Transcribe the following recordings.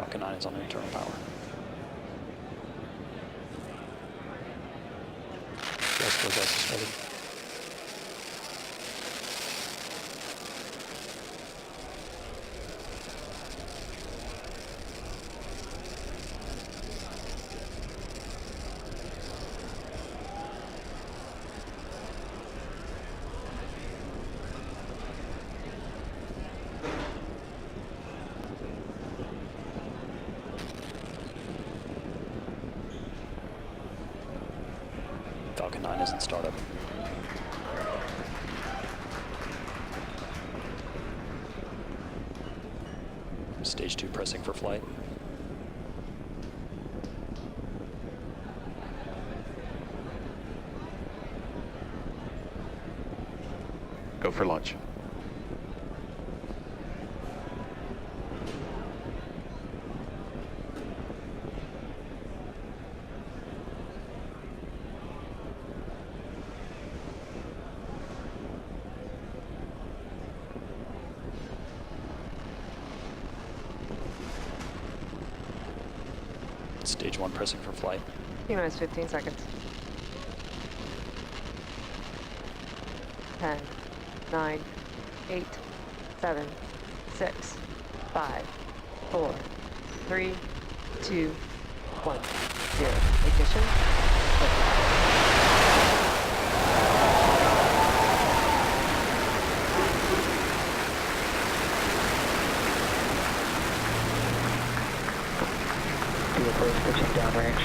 Falcon 9 is on internal power. Gas is ready. Falcon 9 is in startup. Stage 2 pressing for flight. Go for launch. Stage 1 pressing for flight. T-minus 15 seconds. 10, 9, 8, 7, 6, 5, 4, 3, 2, 1, 0. Ignition. Pitching downrange.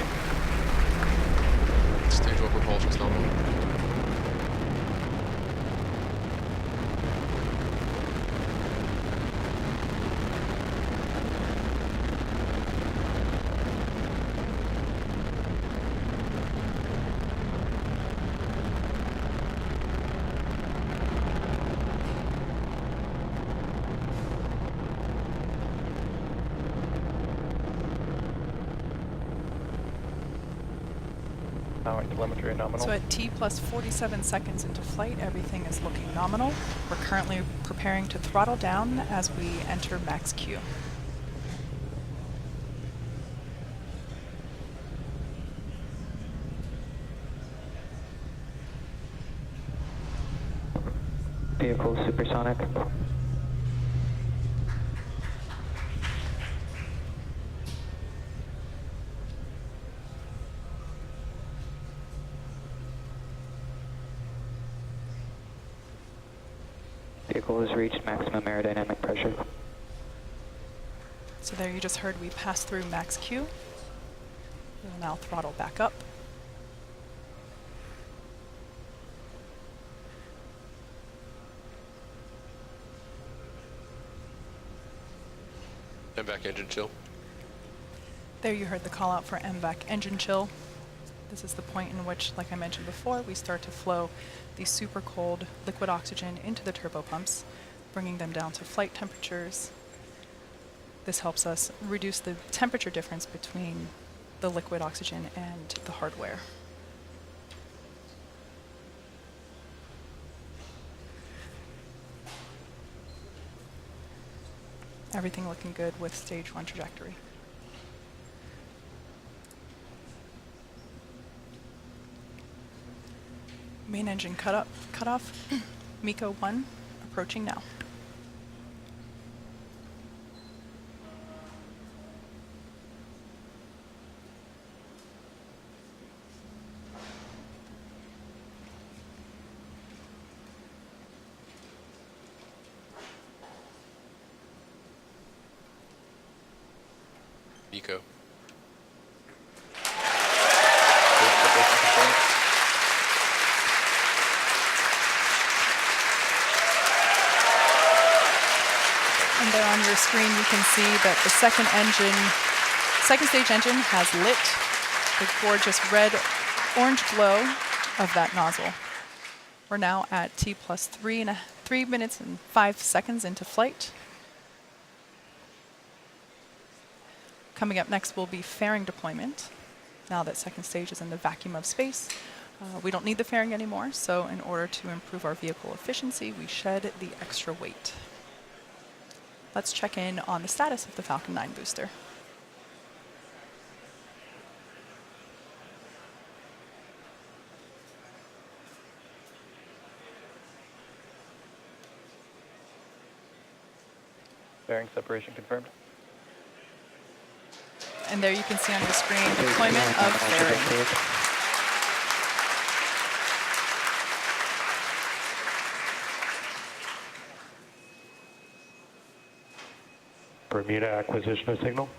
Stage 1 propulsion's nominal. Telemetry nominal. So at T plus 47 seconds into flight, everything is looking nominal. We're currently preparing to throttle down as we enter max Q. Vehicle supersonic. Vehicle has reached maximum aerodynamic pressure. So there you just heard we passed through max Q. We will now throttle back up. MVAC engine chill. There you heard the call out for MVAC engine chill. This is the point in which, like I mentioned before, we start to flow the super cold liquid oxygen into the turbopumps, bringing them down to flight temperatures. This helps us reduce the temperature difference between the liquid oxygen and the hardware. Everything looking good with stage 1 trajectory. Main engine cut off. MECO 1 approaching now. MECO. And there on your screen you can see that the second stage engine has lit the gorgeous red-orange glow of that nozzle. We're now at T plus 3 minutes and 5 seconds into flight. Coming up next will be fairing deployment. Now that second stage is in the vacuum of space, we don't need the fairing anymore, so in order to improve our vehicle efficiency, we shed the extra weight. Let's check in on the status of the Falcon 9 booster. Bearing separation confirmed. And there you can see on your screen deployment of fairing. Bermuda acquisition of signal.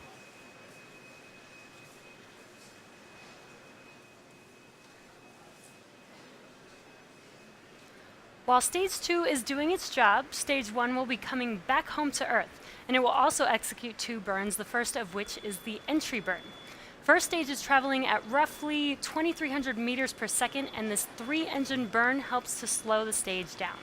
While Stage 2 is doing its job, Stage 1 will be coming back home to Earth, and it will also execute 2 burns, the first of which is the entry burn. First stage is traveling at roughly 2,300 meters per second, and this 3-engine burn helps to slow the stage down.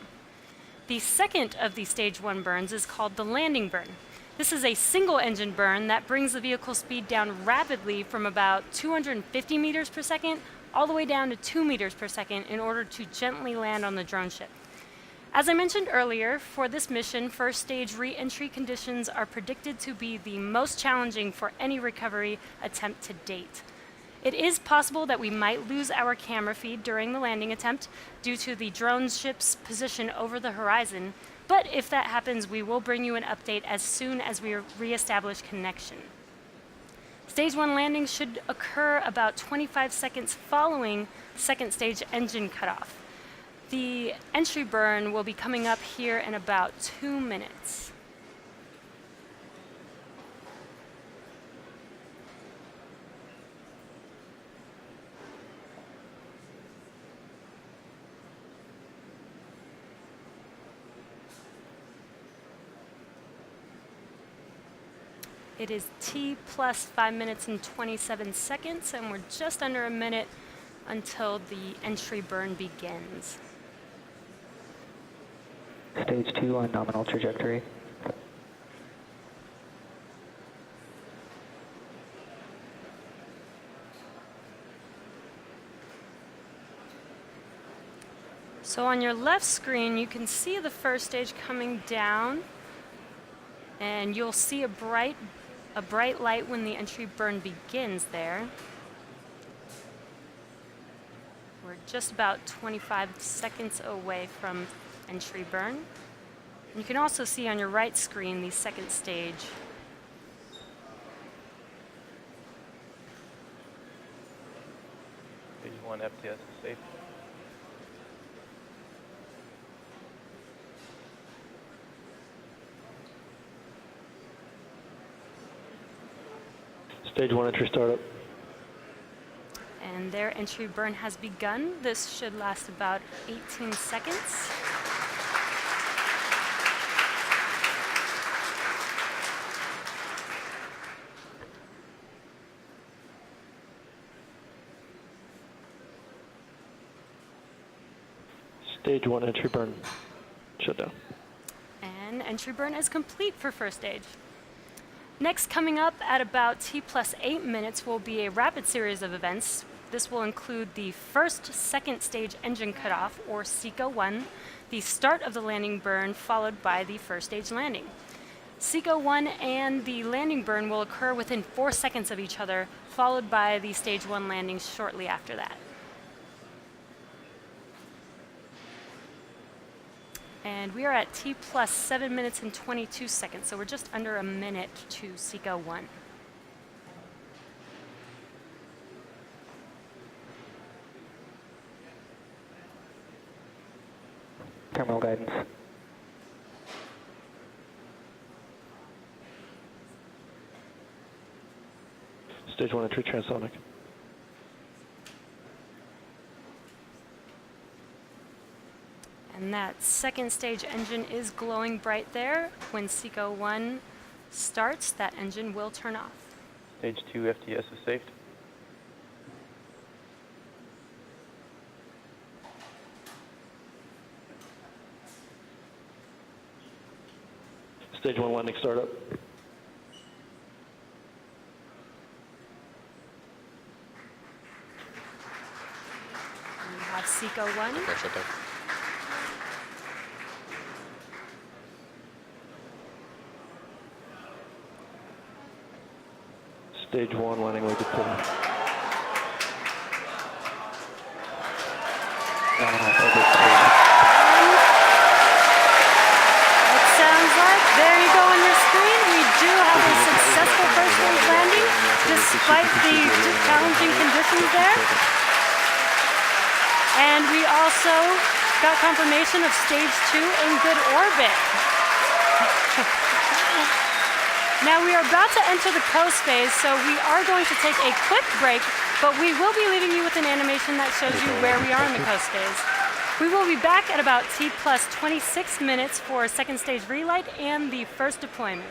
The second of the Stage 1 burns is called the landing burn. This is a single-engine burn that brings the vehicle speed down rapidly from about 250 meters per second all the way down to 2 meters per second in order to gently land on the drone ship. As I mentioned earlier, for this mission, first stage re-entry conditions are predicted to be the most challenging for any recovery attempt to date. It is possible that we might lose our camera feed during the landing attempt due to the drone ship's position over the horizon, but if that happens, we will bring you an update as soon as we re-establish connection. Stage 1 landing should occur about 25 seconds following second stage engine cutoff. The entry burn will be coming up here in about 2 minutes. It is T plus 5 minutes and 27 seconds, and we're just under a minute until the entry burn begins. Stage 2 on nominal trajectory. So on your left screen, you can see the first stage coming down, and you'll see a bright light when the entry burn begins there. We're just about 25 seconds away from entry burn. And you can also see on your right screen the second stage. Stage 1 FTS is safe. Stage 1 entry startup. And their entry burn has begun. This should last about 18 seconds. Stage 1 entry burn. Shut down. And entry burn is complete for first stage. Next, coming up at about T plus 8 minutes will be a rapid series of events. This will include the first second stage engine cutoff, or SECO-1, the start of the landing burn, followed by the first stage landing. SECO-1 and the landing burn will occur within 4 seconds of each other, followed by the stage 1 landing shortly after that. And we are at T plus 7 minutes and 22 seconds, so we're just under a minute to SECO-1. Terminal guidance. Stage 1 entry transonic. And that second stage engine is glowing bright there. When SECO-1 starts, that engine will turn off. Stage 2 FTS is safe. Stage 1 landing startup. And we have SECO-1. Okay, shut down. Stage 1 landing will deploy. It sounds like, there you go on your screen. despite the challenging conditions there. And we also got confirmation of stage 2 in good orbit. Now we are about to enter the coast phase, so we are going to take a quick break, but we will be leaving you with an animation that shows you where we are in the coast phase. We will be back at about T plus 26 minutes for second stage relight and the first deployment.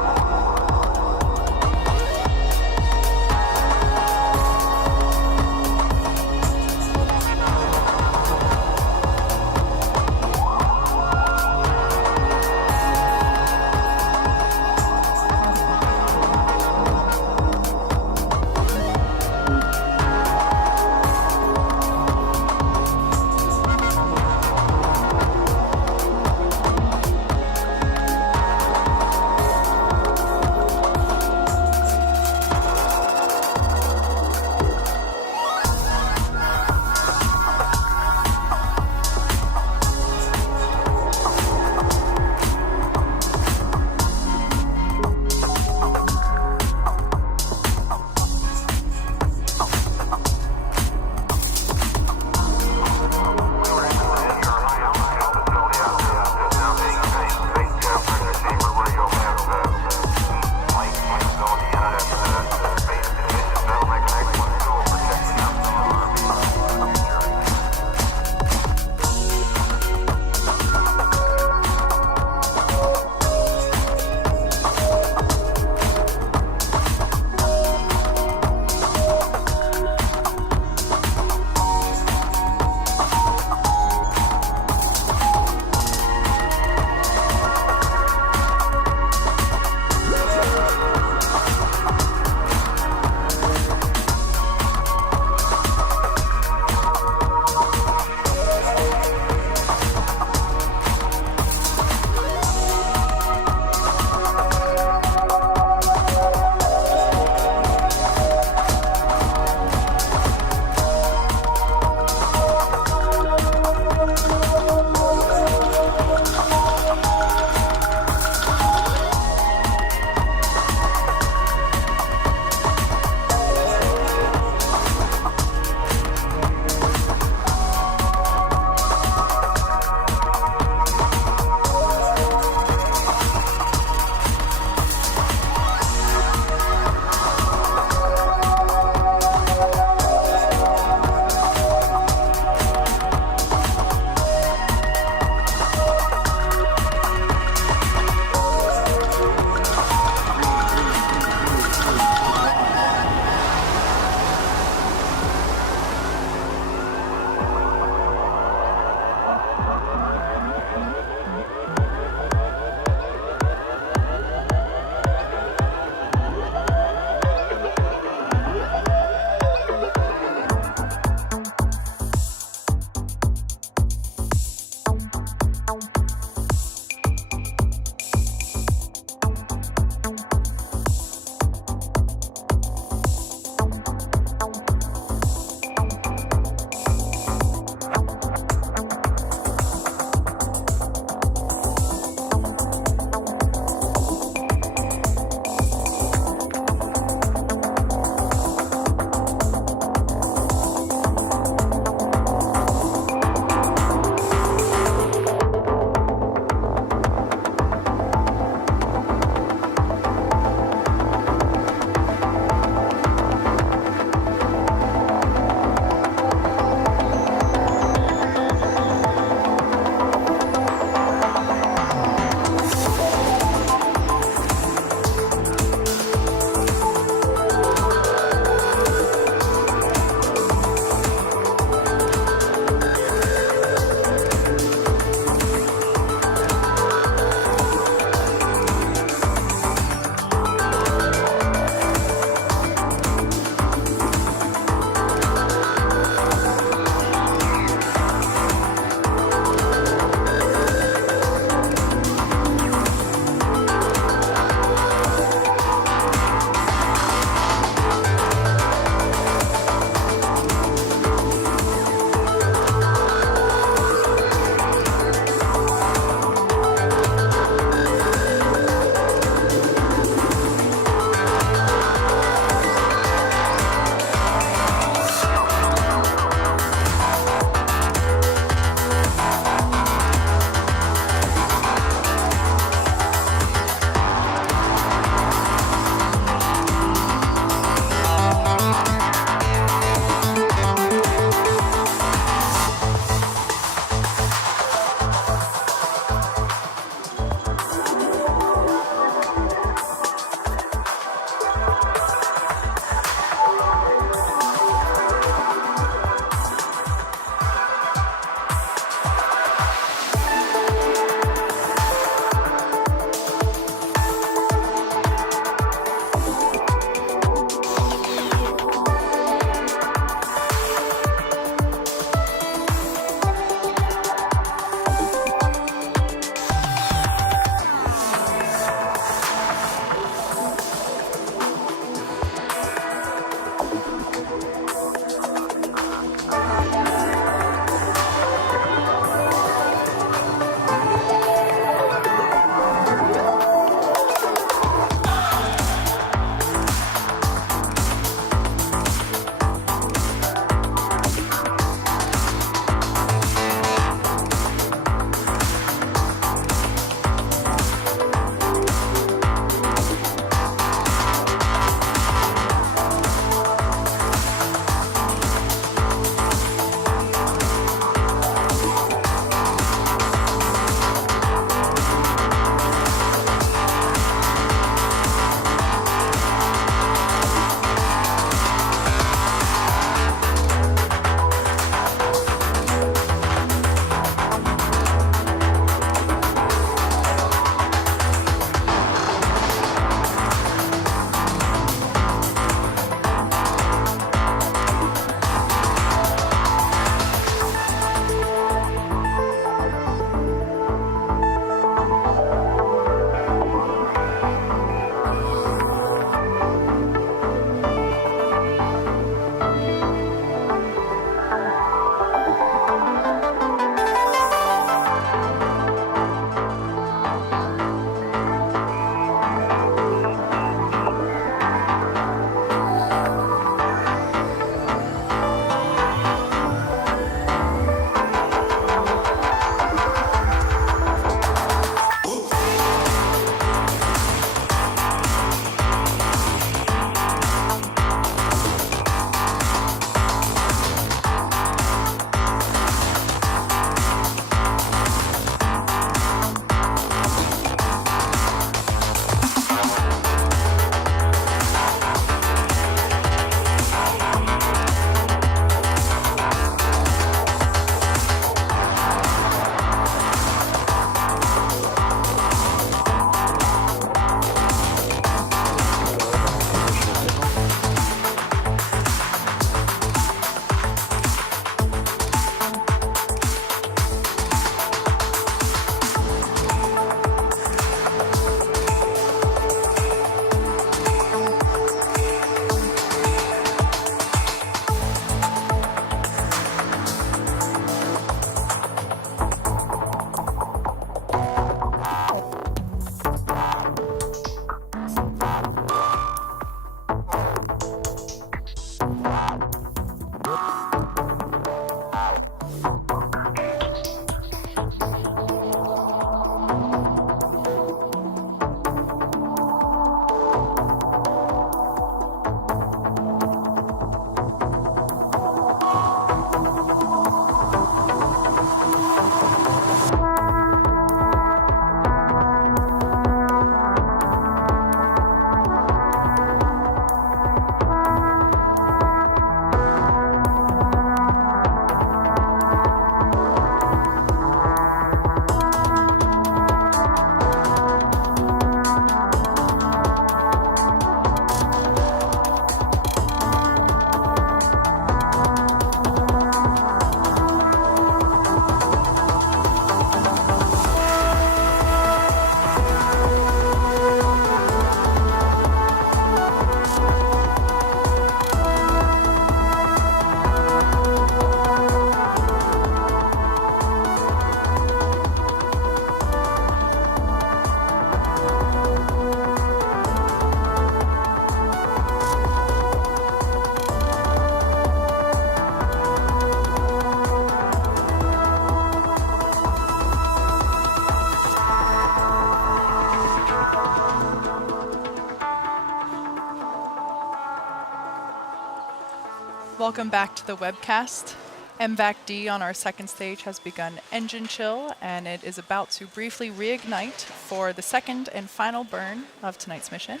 Welcome back to the webcast. MVAC-D on our second stage has begun engine chill, and it is about to briefly reignite for the second and final burn of tonight's mission.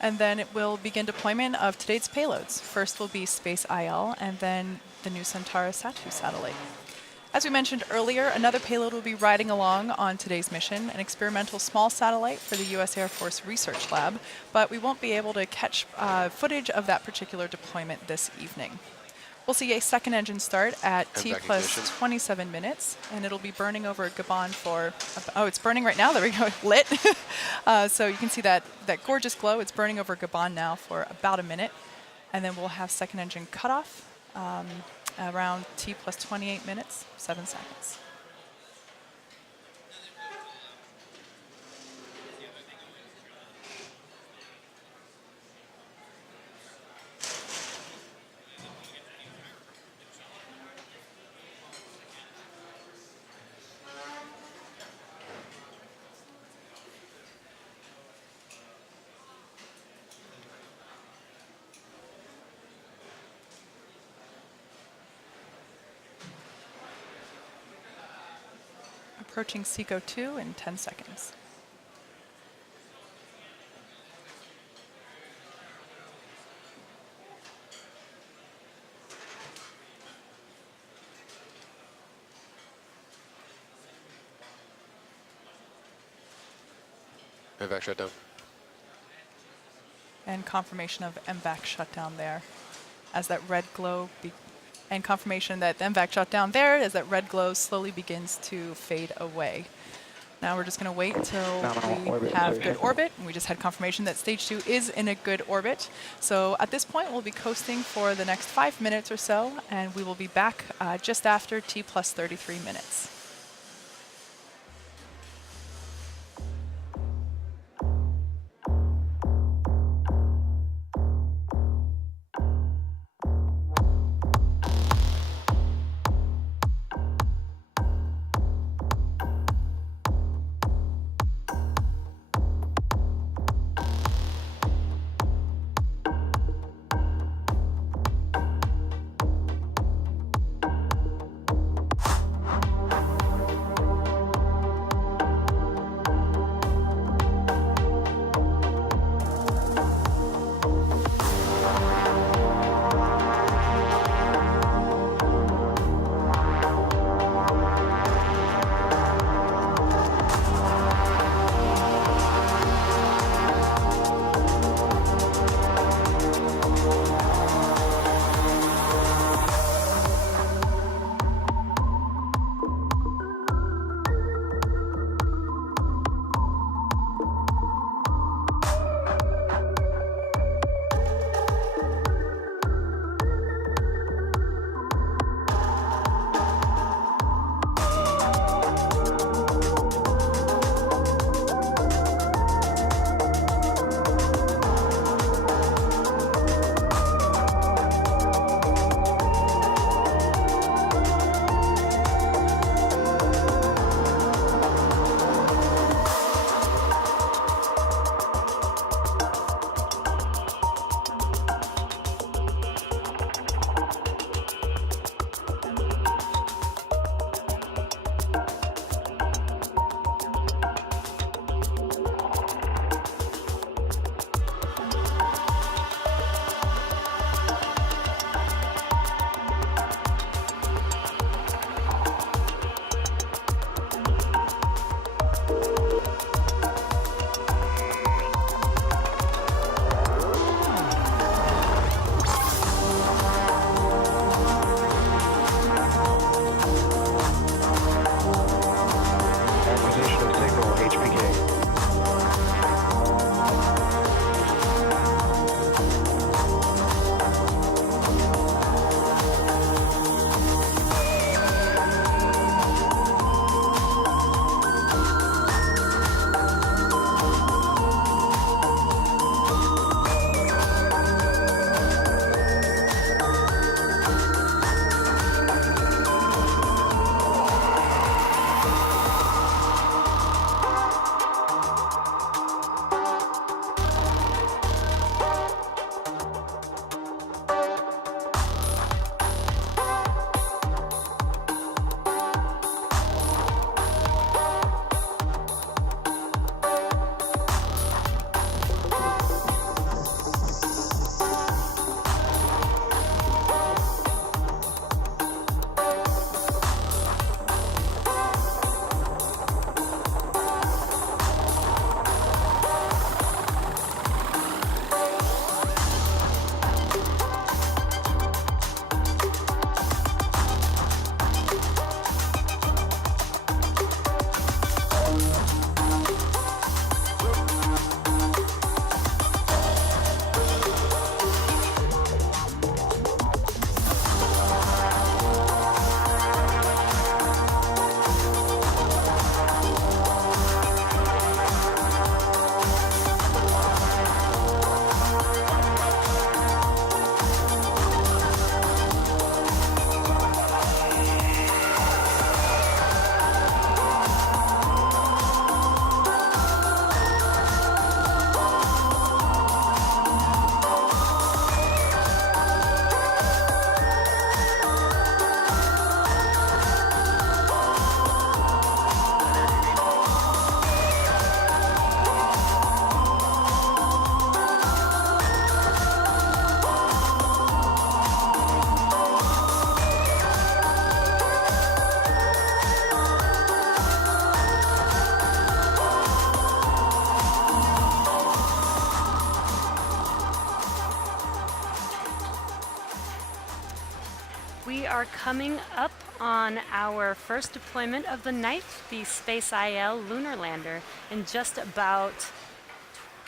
And then it will begin deployment of today's payloads. First will be Space IL, and then the Nusantara Satu satellite. As we mentioned earlier, another payload will be riding along on today's mission, an experimental small satellite for the U.S. Air Force Research Lab, but we won't be able to catch footage of that particular deployment this evening. We'll see a second engine start at T plus 27 minutes, and it'll be burning over Gabon for, oh, it's burning right now, there we go, lit. So you can see that gorgeous glow. It's burning over Gabon now for about a minute, and then we'll have second engine cutoff around T plus 28 minutes, 7 seconds. Approaching SECO 2 in 10 seconds. MVAC shutdown. And confirmation of MVAC shutdown there as that red glow and confirmation that the MVAC shutdown there as that red glow slowly begins to fade away. Now we're just going to wait till we have good orbit. And we just had confirmation that stage 2 is in a good orbit. So at this point, we'll be coasting for the next 5 minutes or so, and we will be back just after T plus 33 minutes. are coming up on our first deployment of the night, the Space IL lunar lander, in just about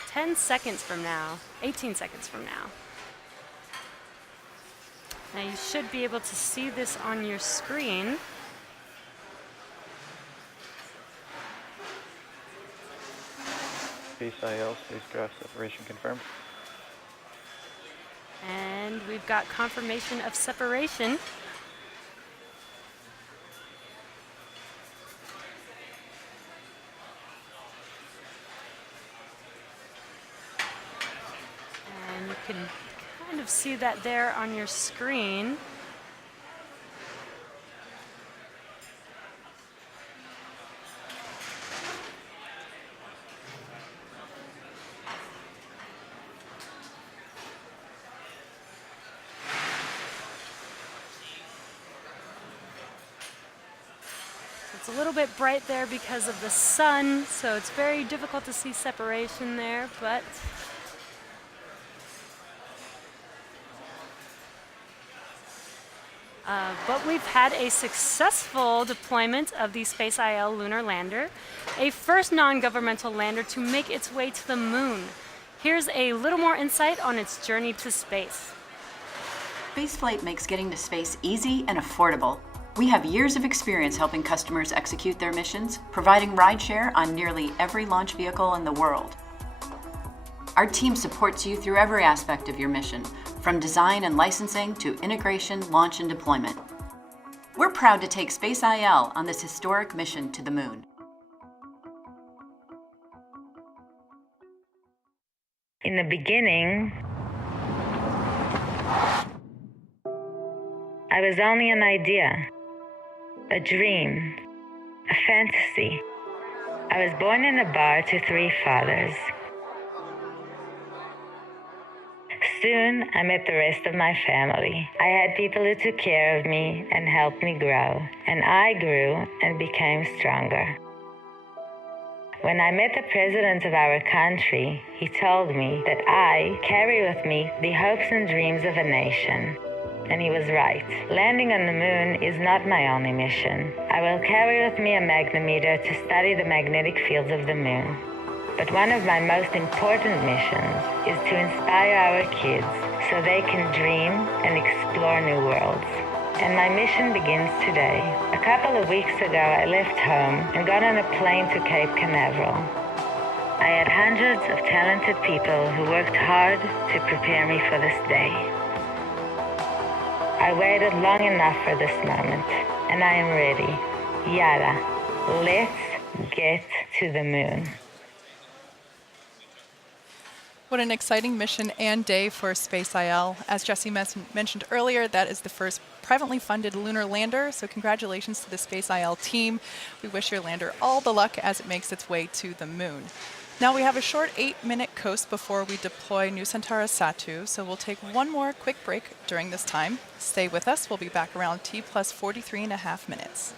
10 seconds from now, 18 seconds from now. Now you should be able to see this on your screen. Space IL, spacecraft separation confirmed. And we've got confirmation of separation. And you can kind of see that there on your screen. It's a little bit bright there because of the sun, so it's very difficult to see separation there, but we've had a successful deployment of the Space IL lunar lander, a first non-governmental lander to make its way to the moon. Here's a little more insight on its journey to space. Spaceflight makes getting to space easy and affordable. We have years of experience helping customers execute their missions, providing rideshare on nearly every launch vehicle in the world. Our team supports you through every aspect of your mission, from design and licensing to integration, launch, and deployment. We're proud to take Space IL on this historic mission to the moon. In the beginning, I was only an idea, a dream, a fantasy. I was born in a bar to 3 fathers. Soon, I met the rest of my family. I had people who took care of me and helped me grow, and I grew and became stronger. When I met the president of our country, he told me that I carry with me the hopes and dreams of a nation. And he was right. Landing on the moon is not my only mission. I will carry with me a magnetometer to study the magnetic fields of the moon. But one of my most important missions is to inspire our kids so they can dream and explore new worlds. And my mission begins today. A couple of weeks ago, I left home and got on a plane to Cape Canaveral. I had hundreds of talented people who worked hard to prepare me for this day. I waited long enough for this moment, and I am ready. Yada, let's get to the moon. What an exciting mission and day for Space IL. As Jesse mentioned earlier, that is the first privately funded lunar lander, so congratulations to the Space IL team. We wish your lander all the luck as it makes its way to the moon. Now we have a short 8-minute coast before we deploy Nusantara Satu, so we'll take one more quick break during this time. Stay with us, we'll be back around T plus 43.5 minutes.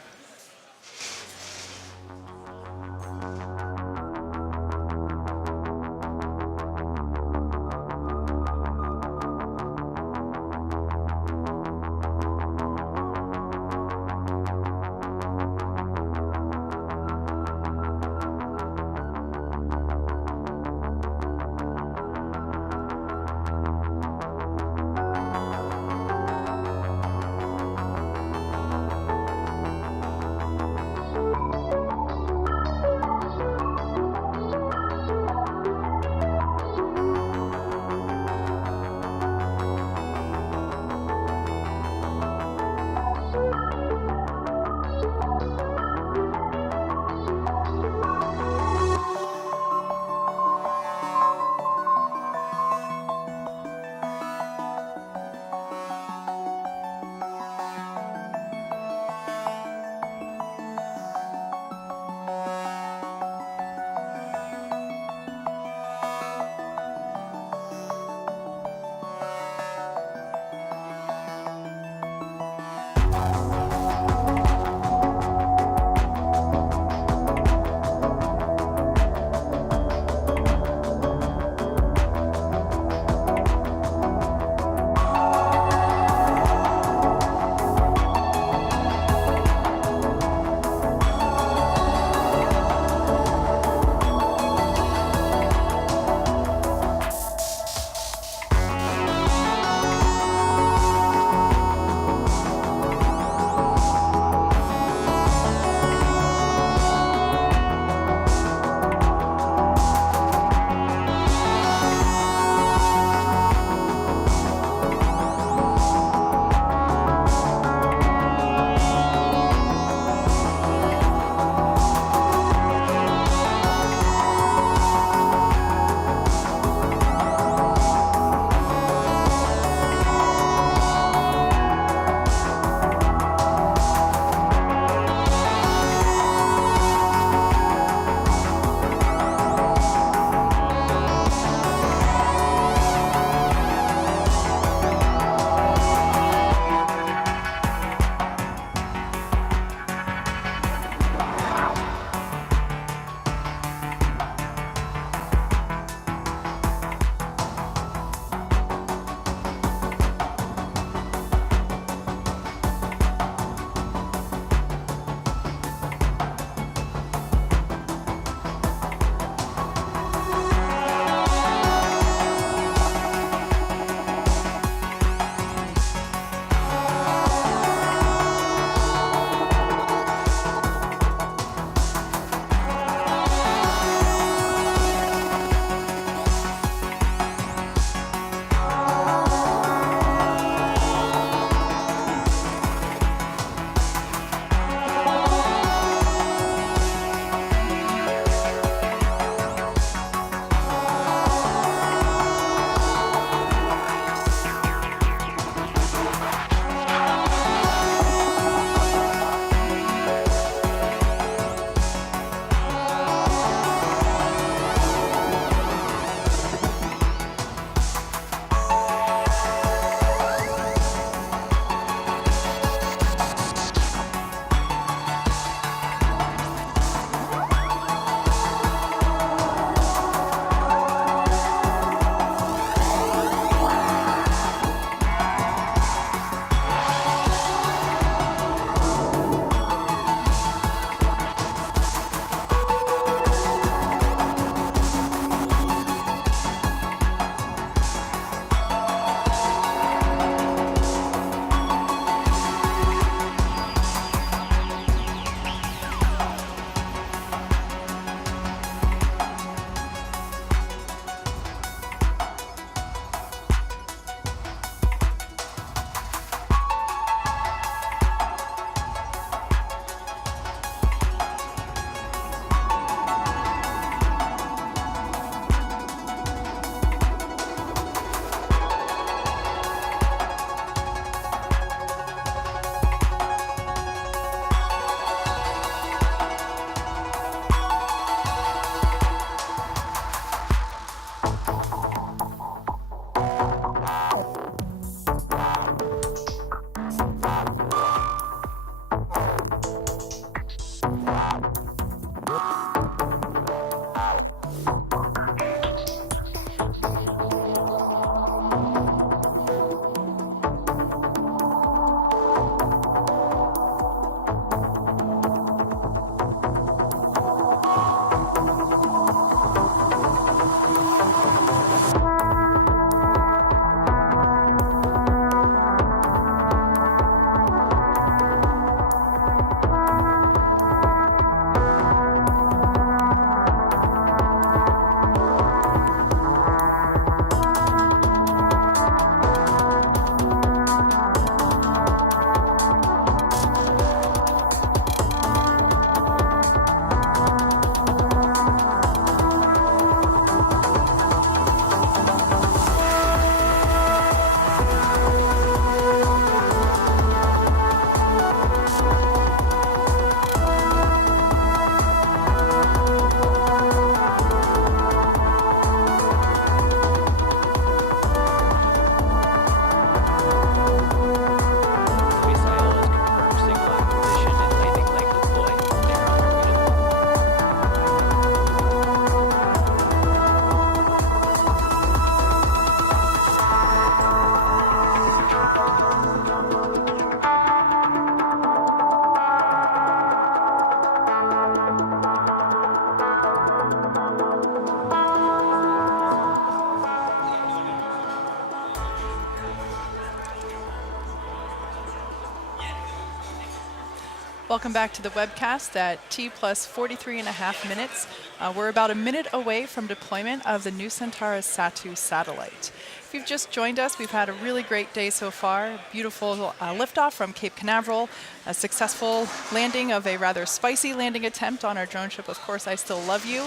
Welcome back to the webcast at T plus 43.5 minutes. We're about a minute away from deployment of the Nusantara Satu satellite. If you've just joined us, we've had a really great day so far. Beautiful liftoff from Cape Canaveral, a successful landing of a rather spicy landing attempt on our drone ship, Of Course I Still Love You.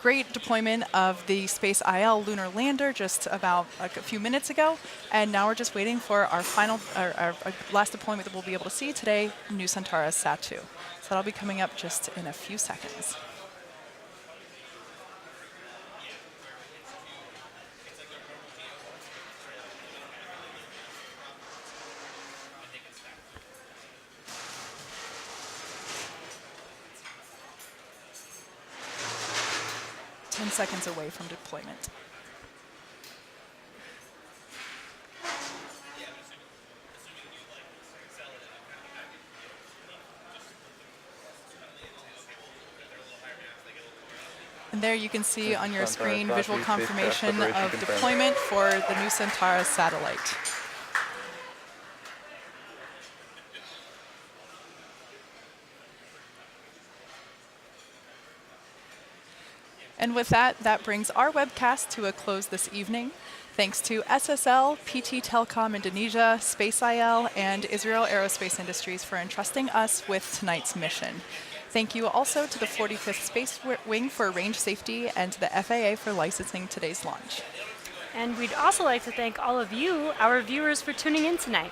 Great deployment of the Space IL lunar lander just about a few minutes ago, and now we're just waiting for our final, our last deployment that we'll be able to see today, Nusantara Satu. So that'll be coming up just in a few seconds. Seconds away from deployment. And there you can see on your screen visual confirmation of deployment for the Nusantara satellite. And with that, that brings our webcast to a close this evening. Thanks to SSL, PT Telecom Indonesia, Space IL, and Israel Aerospace Industries for entrusting us with tonight's mission. Thank you also to the 45th Space Wing for range safety and to the FAA for licensing today's launch. And we'd also like to thank all of you, our viewers, for tuning in tonight.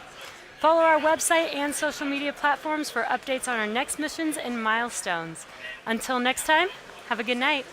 Follow our website and social media platforms for updates on our next missions and milestones. Until next time, have a good night.